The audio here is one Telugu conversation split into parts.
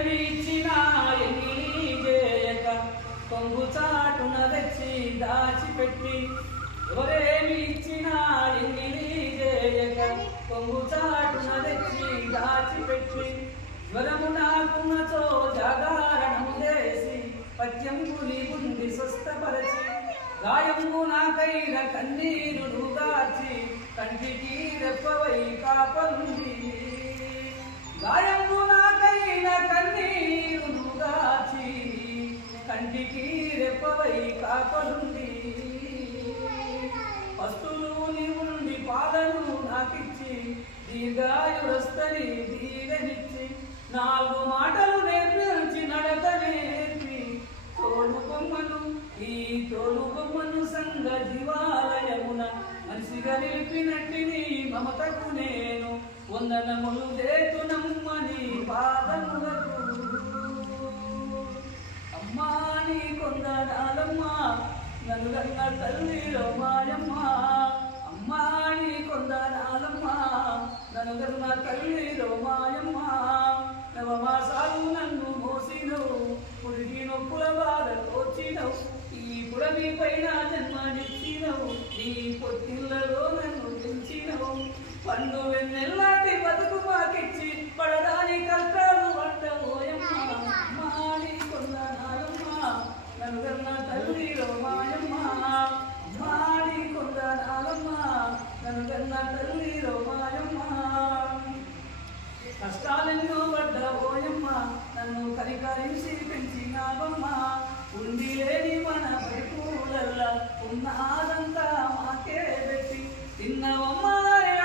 ఏమి ఇచ్చినా ఎంగిలి చేయక కొంగు చాటున తెచ్చి దాచిపెట్టి ఎవరేమి ఇచ్చినా ఎంగిలి చేయక కొంగు చాటున తెచ్చి దాచిపెట్టి జ్వరము నాకున్నచో జాగారణము చేసి పద్యంబుని గుండి స్వస్థపరచి గాయము నాకైన కన్నీరును గాచి కంటికి రెప్పవై కాపలుండి గాయము నాకైన కన్నీరును గాచి కంటికి రెప్పవై కాపలుండి పస్తులు నీవుండి పాలను నాకిచ్చి దీర్ఘాయురస్తని దీవెనిచ్చి 4 మాటలు నేర్పించి నడక నేర్పి ఈ తోలు బొమ్మను సంగ జీవాలయమున మనిషిగా నిలిపినట్టిని మమతకు నేను వందనములు చేతునమ్మని పాదములకు అమ్మా నీ కొందనాలమ్మా నన్ను కన్న తల్లిలో మాయమ్మ అమ్మా నీ కొందనాలమ్మా నన్ను కన్న తల్లిలో మాయమ్మ నవమాసాలు నన్ను మోసినవు పురిగి నొప్పుల బాధ తోచినవు ఈ పుడమి పైన జన్మనిచ్చినవు నీ పొత్తిళ్లలో నన్ను పెంచినవు పండు వెన్నెల్లాంటి బతుకు మాకిచ్చి పడదాని కష్టాలు పడ్డవోయమ్మ అమ్మా నీ కొందనాలమ్మ నన్ను కన్న తల్లిలో మాయమ్మ అమ్మా నీ కొందనాలమ్మ నన్ను కన్న తల్లిలో మాయమ్మ కష్టాలెన్నో పడ్డవోయమ్మ నన్ను కనికరించి పెంచినావమ్మ ఉండి లేని మన పరిపూలల్లా ఉన్నదంతా మాకే పెట్టి తిన్నవమ్మ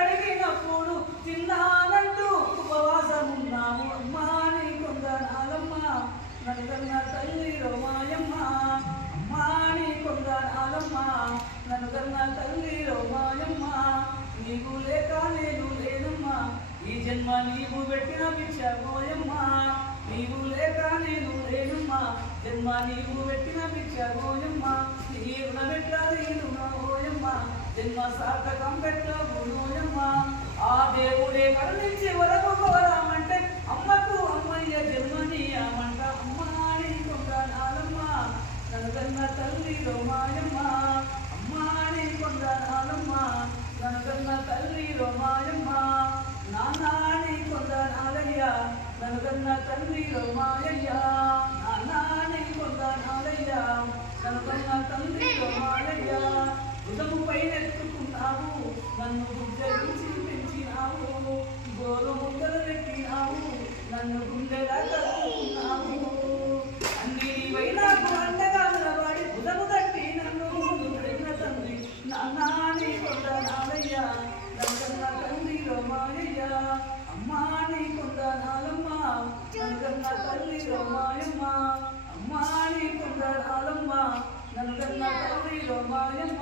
అడిగినప్పుడు తిన్నానంటూ ఉపవాసమున్నాము అమ్మా నీ కొందనాలమ్మ నన్ను కన్న తల్లిలో మాయమ్మ అమ్మా నీ కొందనాలమ్మ నన్ను కన్న తల్లిలో మాయమ్మ నీవు లేక నేను లేనమ్మా ఈ జన్మ నీవు పెట్టిన భిక్ష గోయమ్మ నీవు లేక నేను లేనమ్మా జన్మ నీవు పెట్టిన భిక్ష గోయమ్మ నీ రుణమెట్లా నేను గోయమ్మ జన్మ సార్థకం పెట్టవు గోయమ్మ ఆ దేవుడే కరుణించి వరకు కోరామంటే అమ్మకు అమ్మయ్య జన్మనీయమంట అమ్మా నీ కొందనాలమ్మ నన్ను కన్న తల్లిలో మాయమ్మ అమ్మా నీ కొందనాలమ్మ నన్ను కన్న తల్లిలో మాయమ్మ నాన్న నీ కొందనాలయ్యా నన్ను కన్న తల్లిలో మాయయ్యా నాన్న నీ కొందనాలయ్యా నన్ను కన్న తల్లిలో మాయయ్యా హృదము పైనెత్తుకున్నావు నన్ను ఉజ్జరించి పెంచినావు గోరు ముద్దలు పెట్టినావు నన్ను గుండెలా కట్టుకున్నావు అన్ని నీవై నాకు అండగా నిలబడి హృదము తట్టి నన్ను ముందున్న తండ్రి నాన్న నీ కొందనాలయ్యా నన్ను కన్న తల్లిలో మాయయ్యా అమ్మా నీ కొందనాలమ్మ నన్ను కన్న తల్లిలో మాయమ్మ అమ్మా నీ కొందనాలమ్మ నన్ను కన్న తల్లిలో మాయమ్మ